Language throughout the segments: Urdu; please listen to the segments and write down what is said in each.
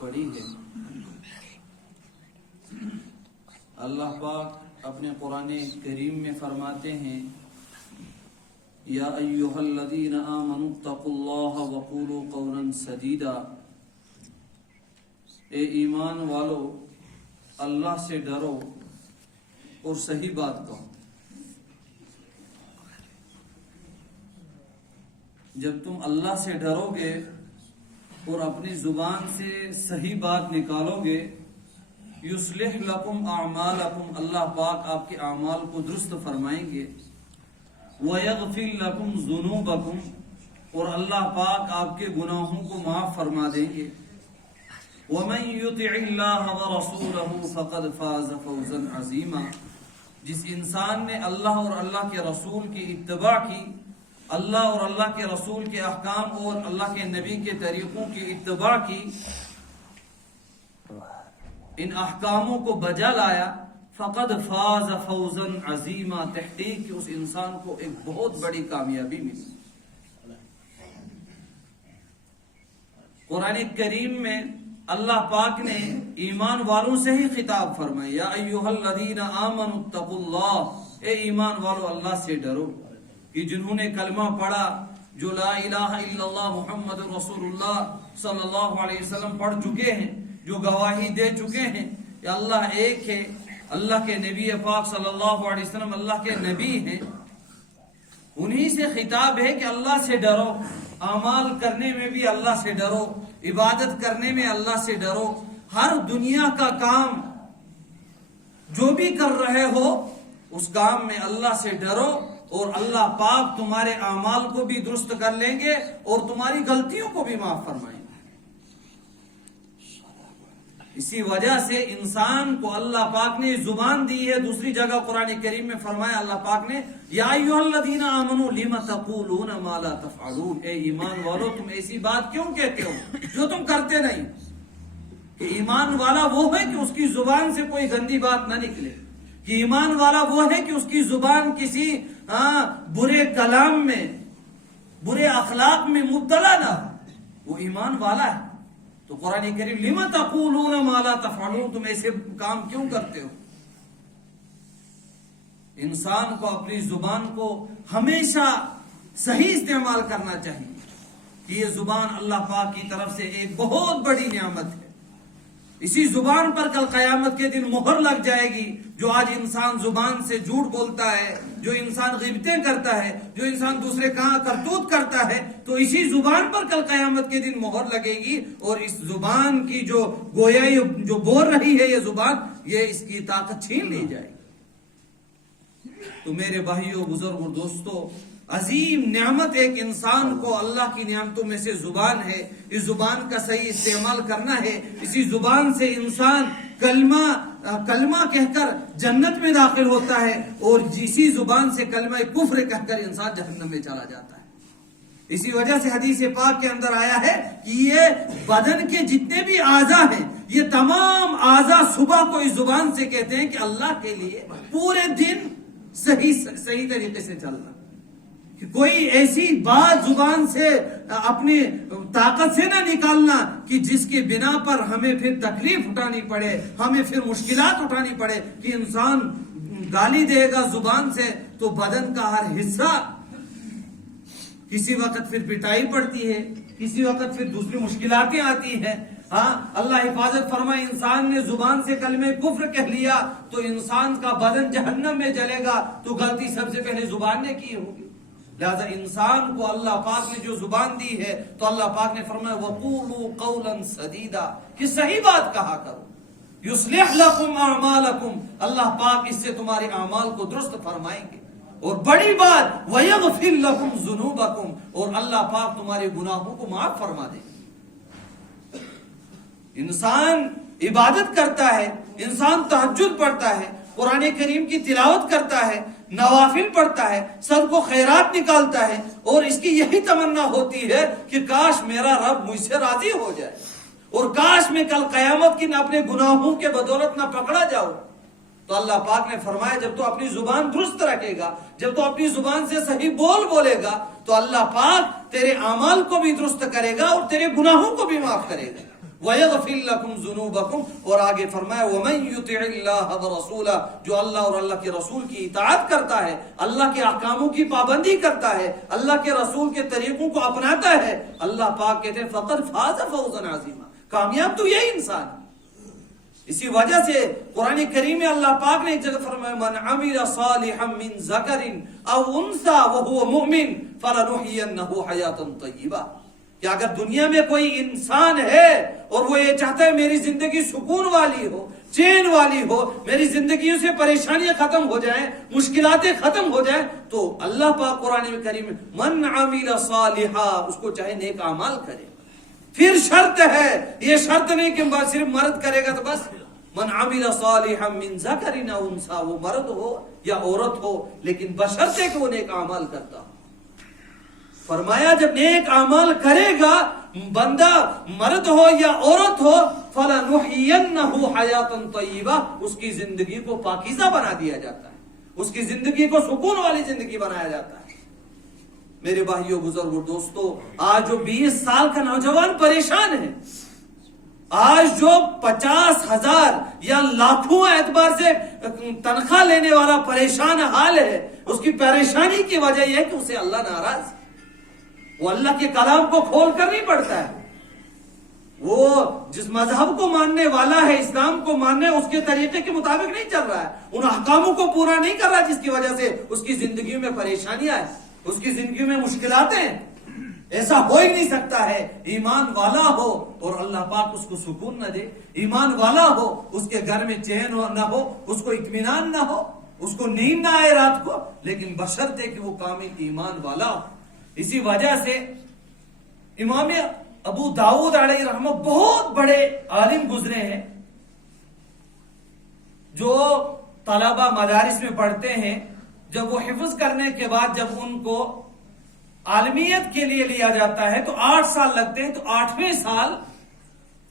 بڑی ہے۔ اللہ پاک اپنے قرآن کریم میں فرماتے ہیں یا ایھا الذین آمنوا اتقوا اللہ وقولوا قولا سدیدا، اے ایمان والو اللہ سے ڈرو اور صحیح بات کہو۔ جب تم اللہ سے ڈرو گے اور اپنی زبان سے صحیح بات نکالو گے، یصلح لکم اعمالکم، اللہ پاک آپ کے اعمال کو درست فرمائیں گے، ویغفر لکم ذنوبکم، اور اللہ پاک آپ کے گناہوں کو معاف فرما دیں گے، ومن یطع اللہ ورسولہ فقد فاز فوزا عظیما، جس انسان نے اللہ اور اللہ کے رسول کی اتباع کی، اللہ اور اللہ کے رسول کے احکام اور اللہ کے نبی کے طریقوں کی اتباع کی، ان احکاموں کو بجا لایا، فقد فاز فوزا عظیما، تحقیق کہ اس انسان کو ایک بہت بڑی کامیابی ملی۔ قرآن کریم میں اللہ پاک نے ایمان والوں سے ہی خطاب فرمایا، یا ایھا الذین آمنوا اتقوا اللہ، اے ایمان والو اللہ سے ڈرو، کہ جنہوں نے کلمہ پڑھا، جو لا الہ الا اللہ محمد رسول اللہ صلی اللہ علیہ وسلم پڑھ چکے ہیں، جو گواہی دے چکے ہیں کہ اللہ ایک ہے، اللہ کے نبی پاک صلی اللہ علیہ وسلم اللہ کے نبی ہیں، انہی سے خطاب ہے کہ اللہ سے ڈرو، اعمال کرنے میں بھی اللہ سے ڈرو، عبادت کرنے میں اللہ سے ڈرو، ہر دنیا کا کام جو بھی کر رہے ہو اس کام میں اللہ سے ڈرو، اور اللہ پاک تمہارے اعمال کو بھی درست کر لیں گے اور تمہاری غلطیوں کو بھی معاف فرمائیں گے۔ اسی وجہ سے انسان کو اللہ پاک نے زبان دی ہے، دوسری جگہ قرآن کریم میں فرمایا اللہ پاک نے، یا ایھا الذین آمنوا لم تقولون ما لا تفعلون، اے ایمان والو تم ایسی بات کیوں کہتے ہو جو تم کرتے نہیں۔ کہ ایمان والا وہ ہے کہ اس کی زبان سے کوئی گندی بات نہ نکلے، کہ ایمان والا وہ ہے کہ اس کی زبان کسی برے کلام میں، برے اخلاق میں مبتلا نہ ہو، وہ ایمان والا ہے۔ تو قرآن کریم لم تقولون ما لا تفعلون، تم ایسے کام کیوں کرتے ہو؟ انسان کو اپنی زبان کو ہمیشہ صحیح استعمال کرنا چاہیے، کہ یہ زبان اللہ پاک کی طرف سے ایک بہت بڑی نعمت ہے۔ اسی زبان پر کل قیامت کے دن مہر لگ جائے گی۔ جو آج انسان زبان سے جھوٹ بولتا ہے، جو انسان غیبتیں کرتا ہے، جو انسان دوسرے کہاں کرتوت کرتا ہے، تو اسی زبان پر کل قیامت کے دن مہر لگے گی، اور اس زبان کی جو گویا جو بول رہی ہے یہ زبان، یہ اس کی طاقت چھین لی جائے گی۔ تو میرے بھائیوں، بزرگوں، دوستوں، عظیم نعمت ایک انسان کو اللہ کی نعمتوں میں سے زبان ہے، اس زبان کا صحیح استعمال کرنا ہے۔ اسی زبان سے انسان کلمہ کہہ کر جنت میں داخل ہوتا ہے، اور اسی زبان سے کلمہ کفر کہہ کر انسان جہنم میں چلا جاتا ہے۔ اسی وجہ سے حدیث پاک کے اندر آیا ہے کہ یہ بدن کے جتنے بھی اعضاء ہیں، یہ تمام اعضاء صبح کو اس زبان سے کہتے ہیں کہ اللہ کے لیے پورے دن صحیح طریقے سے چلنا، کہ کوئی ایسی بات زبان سے اپنی طاقت سے نہ نکالنا کہ جس کی بنا پر ہمیں پھر تکلیف اٹھانی پڑے، ہمیں پھر مشکلات اٹھانی پڑے، کہ انسان گالی دے گا زبان سے تو بدن کا ہر حصہ، کسی وقت پھر پٹائی پڑتی ہے، کسی وقت پھر دوسری مشکلاتیں آتی ہیں۔ اللہ حفاظت فرمائے، انسان نے زبان سے کلمہ کفر کہہ لیا تو انسان کا بدن جہنم میں جلے گا، تو غلطی سب سے پہلے زبان نے کی ہوگی۔ لہذا انسان کو اللہ پاک نے جو زبان دی ہے، تو اللہ پاک نے فرمایا وَقُولُوا قَوْلًا سَدِيدًا، کہ صحیح بات کہا کرو، یُصْلِحْ لَكُمْ أَعْمَالَكُمْ، اللہ پاک اس سے تمہارے اعمال کو درست فرمائیں گے، اور بڑی بات وَيَغْفِرْ لَكُمْ ذُنُوبَكُمْ، اور اللہ پاک تمہارے گناہوں کو معاف فرما دے گا۔ انسان عبادت کرتا ہے، انسان تہجد پڑھتا ہے، قرآن کریم کی تلاوت کرتا ہے، نوافل پڑھتا ہے، سب کو خیرات نکالتا ہے، اور اس کی یہی تمنا ہوتی ہے کہ کاش میرا رب مجھ سے راضی ہو جائے، اور کاش میں کل قیامت کی اپنے گناہوں کے بدولت نہ پکڑا جاؤں۔ تو اللہ پاک نے فرمایا جب تو اپنی زبان درست رکھے گا، جب تو اپنی زبان سے صحیح بولے گا، تو اللہ پاک تیرے اعمال کو بھی درست کرے گا اور تیرے گناہوں کو بھی معاف کرے گا۔ وَيَغْفِرْ لَكُمْ ذُنُوبَكُمْ، اور آگے فرمایا وَمَنْ يُطِعِ اللَّهَ وَرَسُولَهُ، جو اللہ اور اللہ کے رسول کی اطاعت کرتا ہے، اللہ کے احکاموں کی پابندی کرتا ہے، اللہ کے رسول کے طریقوں کو اپناتا ہے، اللہ پاک کہتے ہیں فَقَدْ فَازَ فَوْزًا عَظِيمًا، کامیاب تو یہی انسان ہے۔ اسی وجہ سے قرآن کریم میں اللہ پاک نے ایک جگہ فرمایا مَنْ عَمِلَ صَالِحًا مِّن ذَكَرٍ أَوْ أُنثَىٰ وَهُوَ مُؤْمِنٌ فَلَنُحْيِيَنَّهُ حَيَاةً طَيِّبَةً، کہ اگر دنیا میں کوئی انسان ہے اور وہ یہ چاہتا ہے میری زندگی سکون والی ہو، چین والی ہو، میری زندگیوں سے پریشانیاں ختم ہو جائیں، مشکلاتیں ختم ہو جائیں، تو اللہ پاک قرآن کریم میں من عمل صالحا، اس کو چاہے نیک اعمال کرے۔ پھر شرط ہے، یہ شرط نہیں کہ صرف مرد کرے گا تو بس، من عمل صالحا من ذکر او انثى، وہ مرد ہو یا عورت ہو، لیکن بشرطے کہ وہ نیک اعمال کرتا ہو۔ فرمایا جب نیک اعمال کرے گا بندہ، مرد ہو یا عورت ہو، فَلَنُحْيِيَنَّهُ حَيَاةً طَيِّبَةً، اس کی زندگی کو پاکیزہ بنا دیا جاتا ہے، اس کی زندگی کو سکون والی زندگی بنایا جاتا ہے۔ میرے بھائیوں، بزرگوں، دوستو، آج جو 20 سال کا نوجوان پریشان ہے، آج جو 50,000 یا لاکھوں اعتبار سے تنخواہ لینے والا پریشان حال ہے، اس کی پریشانی کی وجہ یہ ہے کہ اسے اللہ ناراض ہے، وہ اللہ کے کلام کو کھول کر نہیں پڑھتا ہے، وہ جس مذہب کو ماننے والا ہے، اسلام کو ماننے، اس کے طریقے کے مطابق نہیں چل رہا ہے، ان احکاموں کو پورا نہیں کر رہا، جس کی وجہ سے اس کی زندگی میں پریشانیاں ہیں، اس کی زندگی میں مشکلات ہیں۔ ایسا ہو ہی نہیں سکتا ہے، ایمان والا ہو اور اللہ پاک اس کو سکون نہ دے، ایمان والا ہو اس کے گھر میں چین نہ ہو، اس کو اطمینان نہ ہو، اس کو نیند نہ آئے رات کو، لیکن بشرطے کہ وہ کامل ایمان والا ہو۔ اسی وجہ سے امام ابو داؤد علیہ رحمہ بہت بڑے عالم گزرے ہیں، جو طلبہ مدارس میں پڑھتے ہیں، جب وہ حفظ کرنے کے بعد جب ان کو عالمیت کے لیے لیا جاتا ہے تو 8 سال لگتے ہیں، تو 8ویں سال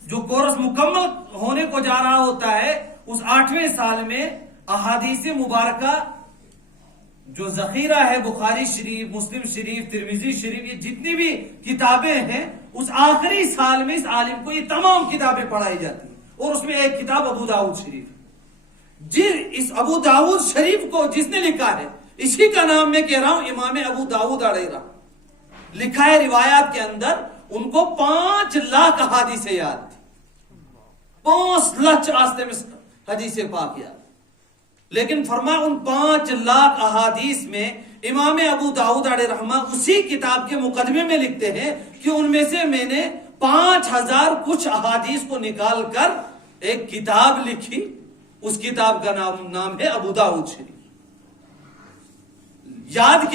جو کورس مکمل ہونے کو جا رہا ہوتا ہے، اس 8ویں سال میں احادیث مبارکہ جو ذخیرہ ہے، بخاری شریف، مسلم شریف، ترمذی شریف، یہ جتنی بھی کتابیں ہیں، اس آخری سال میں اس عالم کو یہ تمام کتابیں پڑھائی جاتی ہیں، اور اس میں ایک کتاب ابو داؤد شریف، اس ابو داؤد شریف کو جس نے لکھا ہے، اسی کا نام میں کہہ رہا ہوں امام ابو داؤد علیہ رحمہ، لکھا ہے روایات کے اندر ان کو 5 لاکھ احادیث یاد تھی، 5 لاکھ آستے میں حدیث پاک یاد، لیکن فرمایا ان 5 لاکھ احادیث میں امام ابو داؤد علیہ رحمہ اسی کتاب کے مقدمے میں لکھتے ہیں کہ ان میں سے میں نے 5000 کچھ احادیث کو نکال کر ایک کتاب لکھی، اس کتاب کا نام ہے ابو داؤد شریف۔ یاد